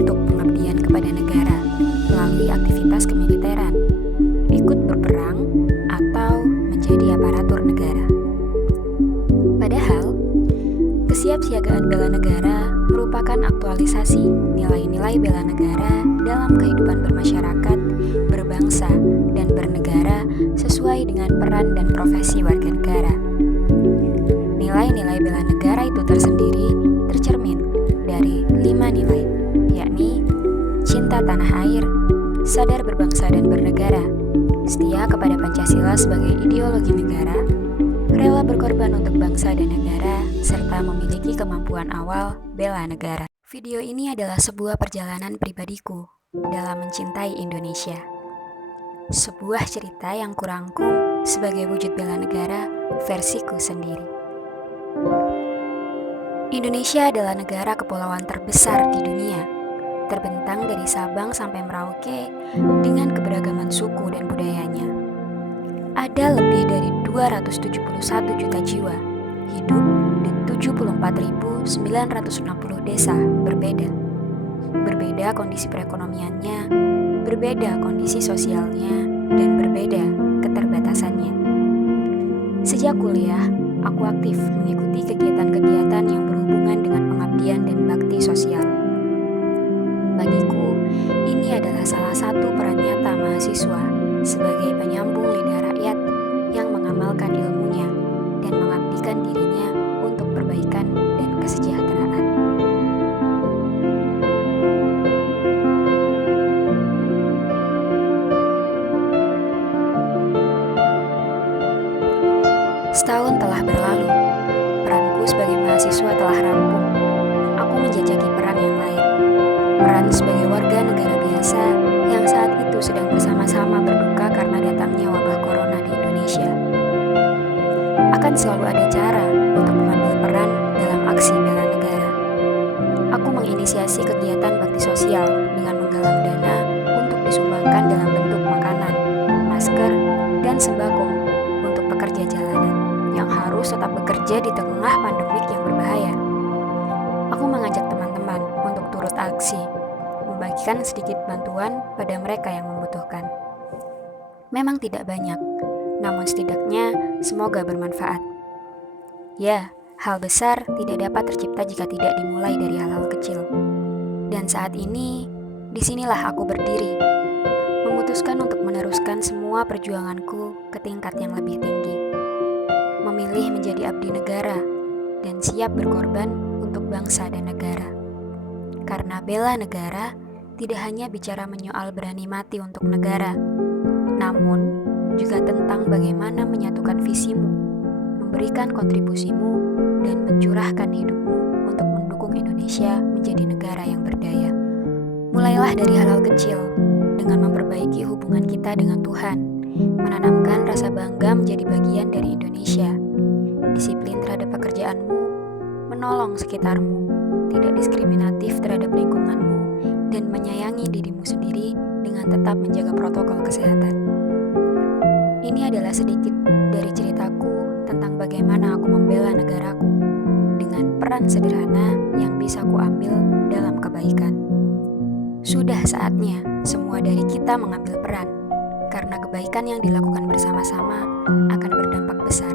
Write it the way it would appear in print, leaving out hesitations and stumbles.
bentuk pengabdian kepada negara melalui aktivitas kemiliteran, ikut berperang, atau menjadi aparatur negara. Padahal, kesiapsiagaan bela negara merupakan aktualisasi nilai-nilai bela negara dalam kehidupan bermasyarakat, berbangsa, dan bernegara sesuai dengan peran dan profesi warga negara. Nilai-nilai bela negara itu tersendiri tercermin dari 5 nilai, yakni cinta tanah air, sadar berbangsa dan bernegara, setia kepada Pancasila sebagai ideologi negara, rela berkorban untuk bangsa dan negara, serta memiliki kemampuan awal bela negara. Video ini adalah sebuah perjalanan pribadiku dalam mencintai Indonesia. Sebuah cerita yang kurangkum sebagai wujud bela negara versiku sendiri. Indonesia adalah negara kepulauan terbesar di dunia, terbentang dari Sabang sampai Merauke dengan keberagaman suku dan budayanya. Ada lebih dari 271 juta jiwa hidup di 74.960 desa berbeda. Berbeda kondisi perekonomiannya, berbeda kondisi sosialnya, dan berbeda keterbatasannya. Sejak kuliah, aku aktif mengikuti kegiatan-kegiatan yang berhubungan dengan pengabdian dan bakti sosial. Bagiku, ini adalah salah satu peran nyata mahasiswa sebagai penyambung lidah rakyat yang mengamalkan ilmunya dan mengabdikan dirinya untuk perbaikan dan kesejahteraan. Setahun telah berlalu, peranku sebagai mahasiswa telah rampung. Aku menjajaki peran yang lain. Peran sebagai warga negara biasa yang saat itu sedang bersama-sama berduka karena datangnya wabah corona di Indonesia. Akan selalu ada cara untuk mengambil peran dalam aksi bela negara. Aku menginisiasi kegiatan bakti sosial dengan menggalang dana untuk disumbangkan dalam bentuk makanan, masker, dan sembako untuk pekerja jalanan yang harus tetap bekerja di tengah pandemik yang berbahaya. Aku mengajak teman-teman untuk turut aksi, membagikan sedikit bantuan pada mereka yang membutuhkan. Memang tidak banyak, namun setidaknya semoga bermanfaat. Ya, hal besar tidak dapat tercipta jika tidak dimulai dari hal-hal kecil. Dan saat ini, disinilah aku berdiri, memutuskan untuk meneruskan semua perjuanganku ke tingkat yang lebih tinggi. Memilih menjadi abdi negara dan siap berkorban untuk bangsa dan negara. Karena bela negara tidak hanya bicara menyoal berani mati untuk negara, namun juga tentang bagaimana menyatukan visimu, memberikan kontribusimu, dan mencurahkan hidupmu untuk mendukung Indonesia menjadi negara yang berdaya. Mulailah dari hal-hal kecil, dengan memperbaiki hubungan kita dengan Tuhan, menanamkan rasa bangga menjadi bagian dari Indonesia, disiplin terhadap pekerjaanmu, menolong sekitarmu, tidak diskriminatif terhadap lingkunganmu, dan menyayangi dirimu sendiri dengan tetap menjaga protokol kesehatan. Ini adalah sedikit dari ceritaku tentang bagaimana aku membela negaraku dengan peran sederhana yang bisa kuambil dalam kebaikan. Sudah saatnya semua dari kita mengambil peran, karena kebaikan yang dilakukan bersama-sama akan berdampak besar.